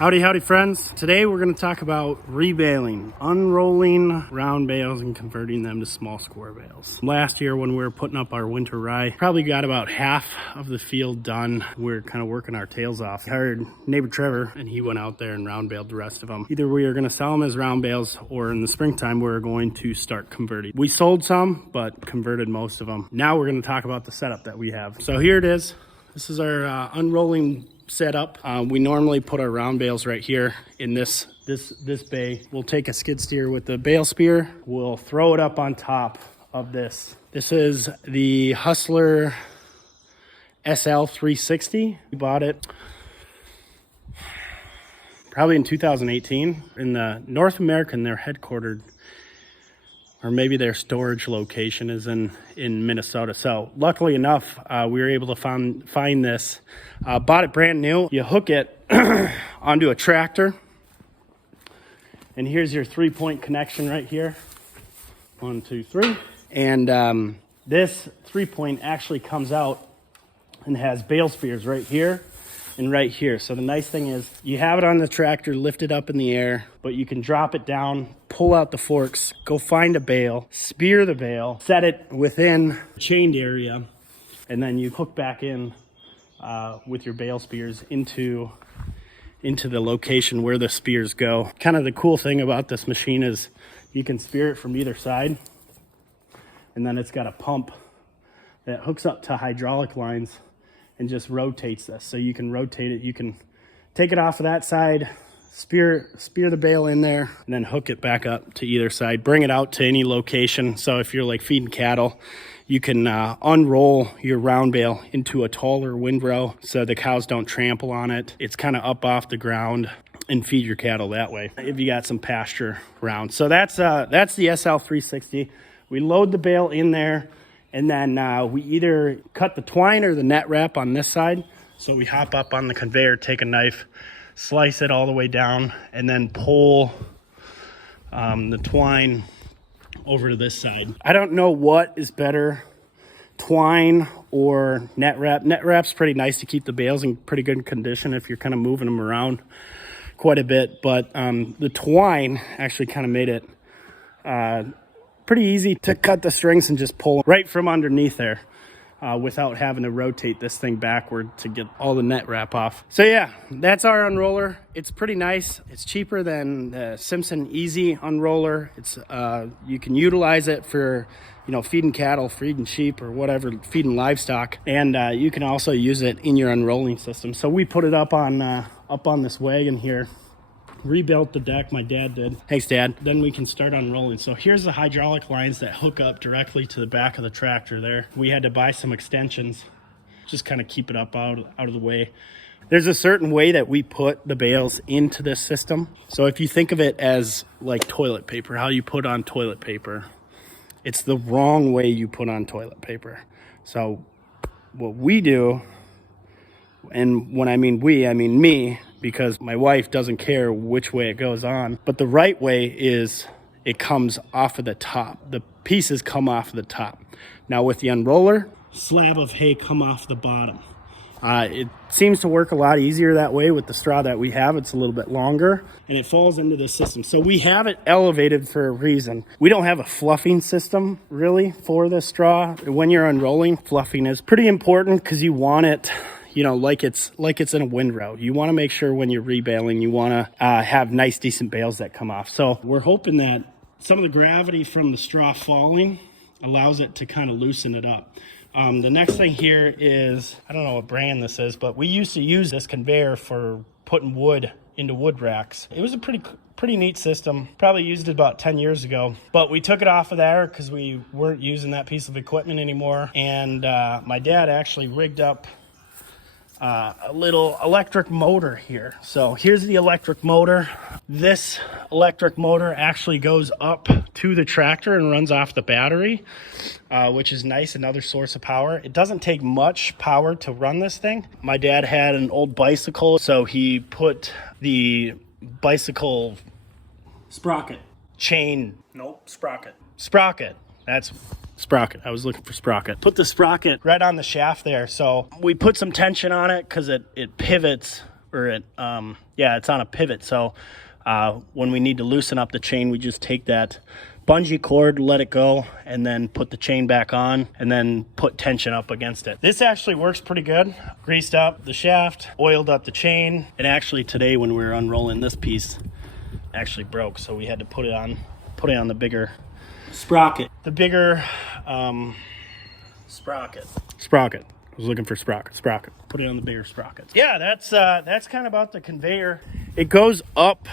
Howdy friends. Today we're going to talk about rebaling, unrolling round bales and converting them to small square bales. Last year when we were putting up our winter rye, probably got about half of the field done. We were kind of working our tails off. I hired neighbor Trevor and he went out there and round baled the rest of them. Either we were going to sell them as round bales or in the springtime we were going to start converting. We sold some but converted most of them. Now we're going to talk about the setup that we have. So here it is. This is our unrolling setup. We normally put our round bales right here in this bay. We'll take a skid steer with the bale spear. We'll throw it up on top of this. This is the Hustler SL360. We bought it probably in 2018. In the North American, they're headquartered, or maybe their storage location is in Minnesota. So luckily enough, we were able to find this. Bought it brand new. You hook it onto a tractor. And here's your 3-point connection right here. 1, 2, 3. And this 3-point actually comes out and has bale spears right here and right here. So the nice thing is you have it on the tractor lifted up in the air, but you can drop it down, pull out the forks, go find a bale, spear the bale, set it within the chained area, and then you hook back in with your bale spears into the location where the spears go. Kind of the cool thing about this machine is you can spear it from either side, and then it's got a pump that hooks up to hydraulic lines and just rotates this. So you can rotate it. You can take it off of that side, spear the bale in there, and then hook it back up to either side. Bring it out to any location. So if you're like feeding cattle, you can unroll your round bale into a taller windrow so the cows don't trample on it. It's kind of up off the ground and feed your cattle that way if you got some pasture around. So that's the SL360. We load the bale in there. And then we either cut the twine or the net wrap on this side. So we hop up on the conveyor, take a knife, slice it all the way down, and then pull the twine over to this side. I don't know what is better, twine or net wrap. Net wrap's pretty nice to keep the bales in pretty good condition if you're kind of moving them around quite a bit. But the twine actually kind of made it pretty easy to cut the strings and just pull right from underneath there without having to rotate this thing backward to get all the net wrap off. So yeah, that's our unroller. It's pretty nice. It's cheaper than the Simpson Easy unroller. It's you can utilize it for feeding cattle, feeding sheep, or whatever, feeding livestock, and you can also use it in your unrolling system. So we put it up on this wagon here. Rebuilt the deck, my dad did. Thanks, Dad. Then we can start unrolling. So here's the hydraulic lines that hook up directly to the back of the tractor there. We had to buy some extensions, just kind of keep it up out of the way. There's a certain way that we put the bales into this system. So if you think of it as like toilet paper, how you put on toilet paper, it's the wrong way you put on toilet paper. So what we do, and when I mean we, I mean me, because my wife doesn't care which way it goes on. But the right way is it comes off of the top. The pieces come off of the top. Now with the unroller, slab of hay come off the bottom. It seems to work a lot easier that way with the straw that we have. It's a little bit longer and it falls into the system. So we have it elevated for a reason. We don't have a fluffing system really for the straw. When you're unrolling, fluffing is pretty important because you want it like it's in a windrow. You want to make sure when you're rebaling, you want to have nice, decent bales that come off. So we're hoping that some of the gravity from the straw falling allows it to kind of loosen it up. The next thing here is, I don't know what brand this is, but we used to use this conveyor for putting wood into wood racks. It was a pretty neat system. Probably used it about 10 years ago, but we took it off of there because we weren't using that piece of equipment anymore. And my dad actually rigged up a little electric motor here. So here's the electric motor. This electric motor actually goes up to the tractor and runs off the battery, which is nice, another source of power. It doesn't take much power to run this thing. My dad had an old bicycle, so he put the bicycle sprocket. That's sprocket. I was looking for sprocket. Put the sprocket right on the shaft there. So we put some tension on it because it pivots it's on a pivot. So when we need to loosen up the chain, we just take that bungee cord, let it go, and then put the chain back on, and then put tension up against it. This actually works pretty good. Greased up the shaft, oiled up the chain, and actually today when we were unrolling this piece, actually broke, so we had to put it on the bigger sprocket. The bigger sprocket. I was looking for sprocket. Put it on the bigger sprockets. Yeah, that's kind of about the conveyor. It goes up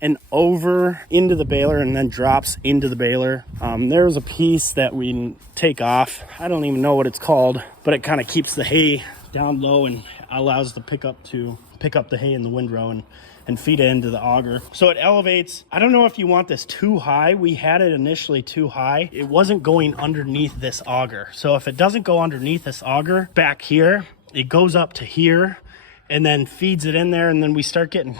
and over into the baler and then drops into the baler. There's a piece that we take off. I don't even know what it's called, but it kind of keeps the hay down low and allows the pickup to pick up the hay in the windrow and feed it into the auger. So it elevates. I don't know if you want this too high. We had it initially too high. It wasn't going underneath this auger. So if it doesn't go underneath this auger back here, it goes up to here and then feeds it in there, and then we start getting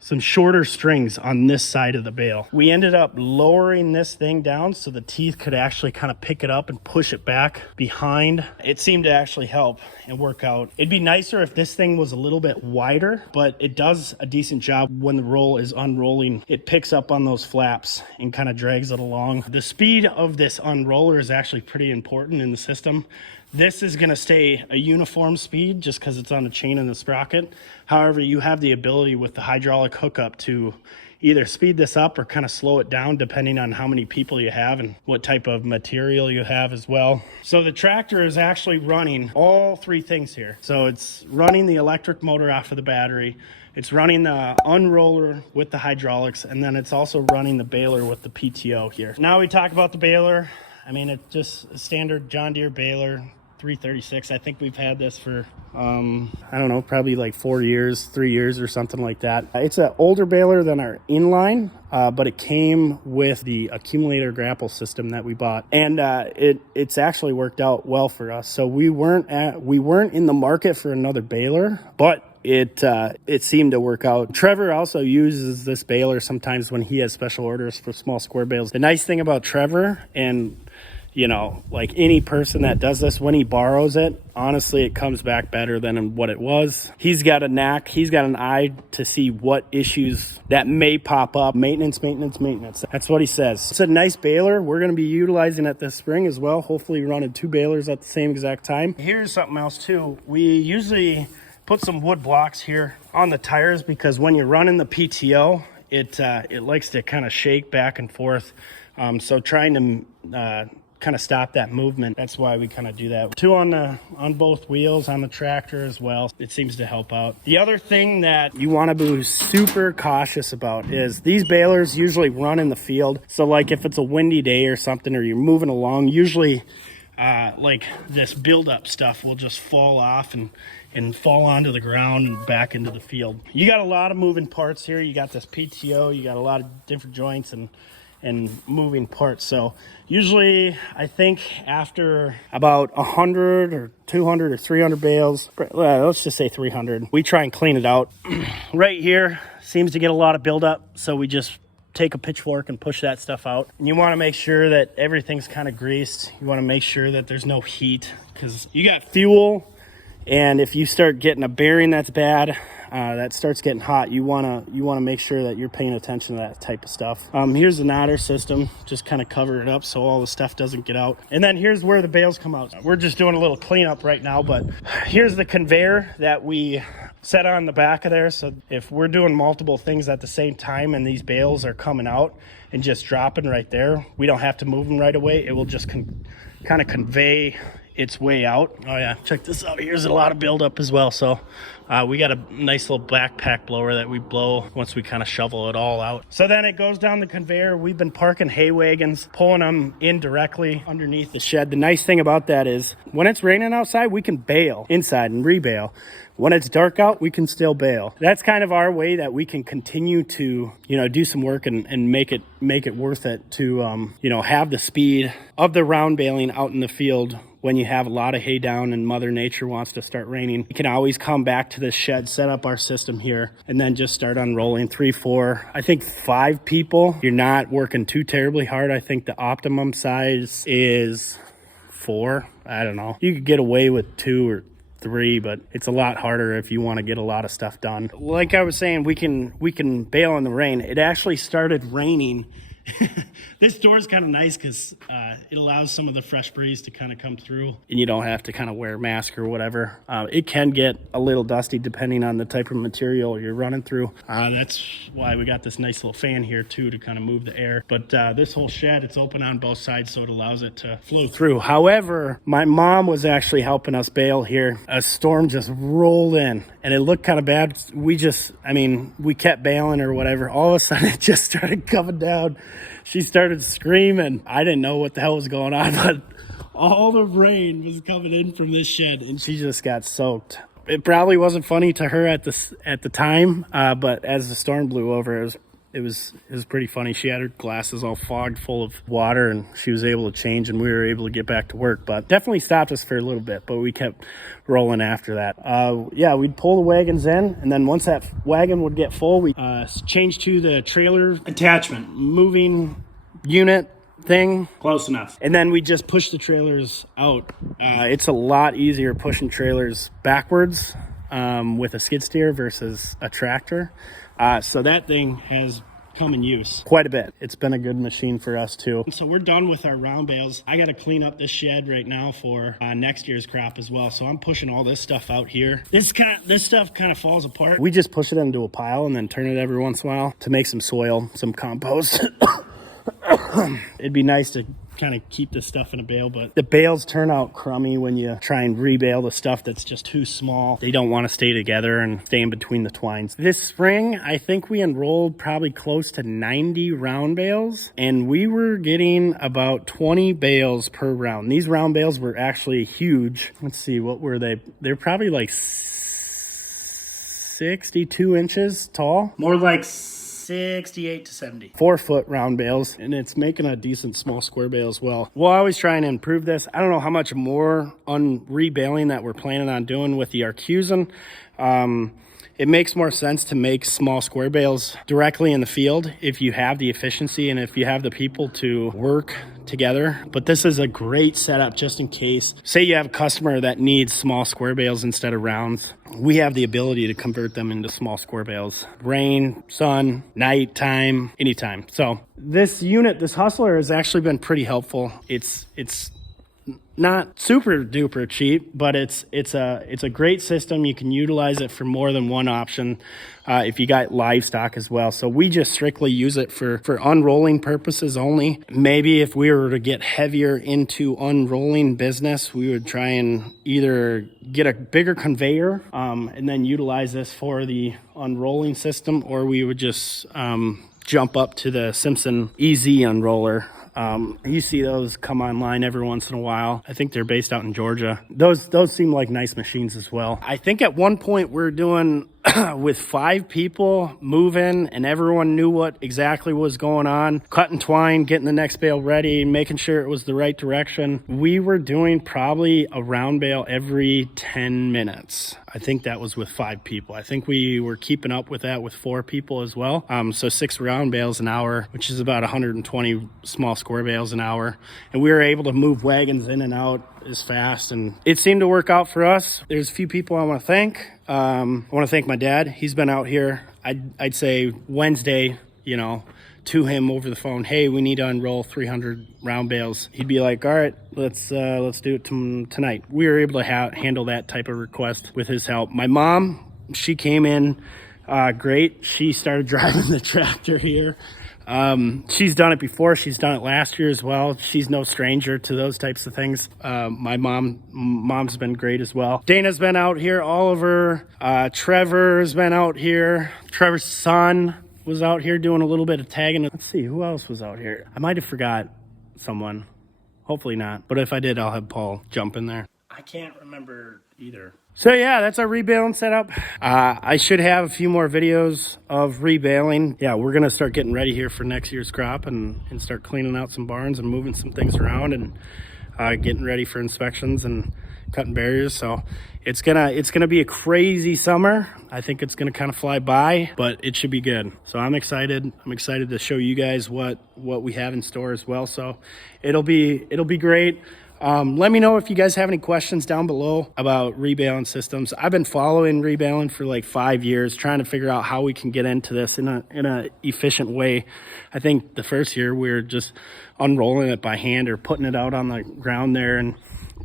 some shorter strings on this side of the bale. We ended up lowering this thing down so the teeth could actually kind of pick it up and push it back behind. It seemed to actually help and work out. It'd be nicer if this thing was a little bit wider, but it does a decent job when the roll is unrolling. It picks up on those flaps and kind of drags it along. The speed of this unroller is actually pretty important in the system. This is going to stay a uniform speed just because it's on a chain and the sprocket. However, you have the ability with the hydraulic hookup to either speed this up or kind of slow it down depending on how many people you have and what type of material you have as well. So the tractor is actually running all three things here. So it's running the electric motor off of the battery, it's running the unroller with the hydraulics, and then it's also running the baler with the PTO here. Now we talk about the baler. I mean, it's just a standard John Deere baler, 336. I think we've had this for, I don't know, probably like 3 years or something like that. It's an older baler than our inline, but it came with the accumulator grapple system that we bought. And it's actually worked out well for us. So we weren't in the market for another baler, but it seemed to work out. Trevor also uses this baler sometimes when he has special orders for small square bales. The nice thing about Trevor, and you know, like any person that does this, when he borrows it, honestly, it comes back better than what it was. He's got a knack. He's got an eye to see what issues that may pop up. Maintenance. That's what he says. It's a nice baler. We're going to be utilizing it this spring as well. Hopefully running 2 balers at the same exact time. Here's something else too. We usually put some wood blocks here on the tires because when you're running the PTO, it likes to kind of shake back and forth. So trying to kind of stop that movement. That's why we kind of do that. 2 on both wheels on the tractor as well. It seems to help out. The other thing that you want to be super cautious about is these balers usually run in the field. So like if it's a windy day or something, or you're moving along, usually like this buildup stuff will just fall off and fall onto the ground and back into the field. You got a lot of moving parts here. You got this PTO, you got a lot of different joints and moving parts. So usually I think after about 100 or 200 or 300 bales, let's just say 300, we try and clean it out. Right here seems to get a lot of buildup, so we just take a pitchfork and push that stuff out. And you want to make sure that everything's kind of greased. You want to make sure that there's no heat, because you got fuel, and if you start getting a bearing that's bad, that starts getting hot, you want to make sure that you're paying attention to that type of stuff. Here's the knotter system, just kind of cover it up so all the stuff doesn't get out. And then here's where the bales come out. We're just doing a little cleanup right now, but here's the conveyor that we set on the back of there. So if we're doing multiple things at the same time and these bales are coming out and just dropping right there, we don't have to move them right away. It will just kind of convey its way out. Oh yeah, check this out. Here's a lot of buildup as well. So we got a nice little backpack blower that we blow once we kind of shovel it all out. So then it goes down the conveyor. We've been parking hay wagons, pulling them in directly underneath the shed. The nice thing about that is when it's raining outside, we can bale inside and rebale. When it's dark out, we can still bale. That's kind of our way that we can continue to, do some work and make it worth it to, have the speed of the round baling out in the field. When you have a lot of hay down and Mother Nature wants to start raining, you can always come back to this shed, set up our system here, and then just start unrolling 3, 4, I think 5 people. You're not working too terribly hard. I think the optimum size is 4. I don't know. You could get away with 2 or 3, but it's a lot harder if you want to get a lot of stuff done. Like I was saying, we can bale in the rain. It actually started raining. This door is kind of nice because it allows some of the fresh breeze to kind of come through, and you don't have to kind of wear a mask or whatever. It can get a little dusty depending on the type of material you're running through. That's why we got this nice little fan here too to kind of move the air. But this whole shed, it's open on both sides, so it allows it to flow through. However, my mom was actually helping us bale here. A storm just rolled in and it looked kind of bad. We kept baling or whatever. All of a sudden it just started coming down. She started screaming. I didn't know what the hell was going on, but all the rain was coming in from this shed and she just got soaked. It probably wasn't funny to her at the time, but as the storm blew over, it was pretty funny. She had her glasses all fogged full of water and she was able to change and we were able to get back to work, but definitely stopped us for a little bit, but we kept rolling after that. Yeah, we'd pull the wagons in, and then once that wagon would get full, we change to the trailer attachment, moving unit thing. Close enough. And then we just push the trailers out. It's a lot easier pushing trailers backwards with a skid steer versus a tractor. So that thing has come in use quite a bit. It's been a good machine for us too. So we're done with our round bales. I got to clean up this shed right now for next year's crop as well. So I'm pushing all this stuff out here. This stuff kind of falls apart. We just push it into a pile and then turn it every once in a while to make some soil, some compost. It'd be nice to kind of keep this stuff in a bale, but the bales turn out crummy when you try and rebale the stuff that's just too small. They don't want to stay together and stay in between the twines. This spring, I think we enrolled probably close to 90 round bales, and we were getting about 20 bales per round. These round bales were actually huge. Let's see, what were they? They're probably like 62 inches tall. More like 68 to 70. 4-foot round bales, and it's making a decent small square bale as well. We'll always try and improve this. I don't know how much more on rebaling that we're planning on doing with the Arcusin. It makes more sense to make small square bales directly in the field if you have the efficiency and if you have the people to work together. But this is a great setup just in case. Say you have a customer that needs small square bales instead of rounds. We have the ability to convert them into small square bales. Rain, sun, night time, anytime. So this unit, this Hustler, has actually been pretty helpful. It's not super duper cheap, but it's a great system. You can utilize it for more than one option if you got livestock as well. So we just strictly use it for unrolling purposes only. Maybe if we were to get heavier into unrolling business, we would try and either get a bigger conveyor and then utilize this for the unrolling system, or we would just jump up to the Simpson EZ unroller. You see those come online every once in a while. I think they're based out in Georgia. Those seem like nice machines as well. I think at one point we're doing with 5 people moving and everyone knew what exactly was going on, cutting twine, getting the next bale ready, making sure it was the right direction. We were doing probably a round bale every 10 minutes. I think that was with 5 people. I think we were keeping up with that with 4 people as well. So 6 round bales an hour, which is about 120 small square bales an hour. And we were able to move wagons in and out as fast, and it seemed to work out for us. There's a few people I want to thank. I want to thank my dad. He's been out here. I'd say Wednesday, to him over the phone, hey, we need to unroll 300 round bales. He'd be like, all right, let's do it tonight. We were able to handle that type of request with his help. My mom, she came in great. She started driving the tractor here. She's done it before. She's done it last year as well. She's no stranger to those types of things. My mom's been great as well. Dana's been out here. Oliver, Trevor's been out here. Trevor's son was out here doing a little bit of tagging. Let's see, who else was out here? I might have forgot someone. Hopefully not. But if I did, I'll have Paul jump in there. I can't remember either. So yeah, that's our rebaling setup. I should have a few more videos of rebaling. Yeah, we're gonna start getting ready here for next year's crop and start cleaning out some barns and moving some things around and getting ready for inspections and cutting barriers. So it's gonna be a crazy summer. I think it's gonna kind of fly by, but it should be good. So I'm excited. I'm excited to show you guys what we have in store as well. So it'll be great. Let me know if you guys have any questions down below about rebaling systems. I've been following rebaling for like 5 years, trying to figure out how we can get into this in a efficient way. I think the first year we were just unrolling it by hand or putting it out on the ground there and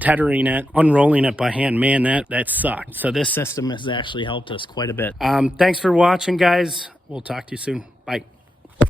tethering it, unrolling it by hand. Man, that sucked. So this system has actually helped us quite a bit. Thanks for watching, guys. We'll talk to you soon. Bye.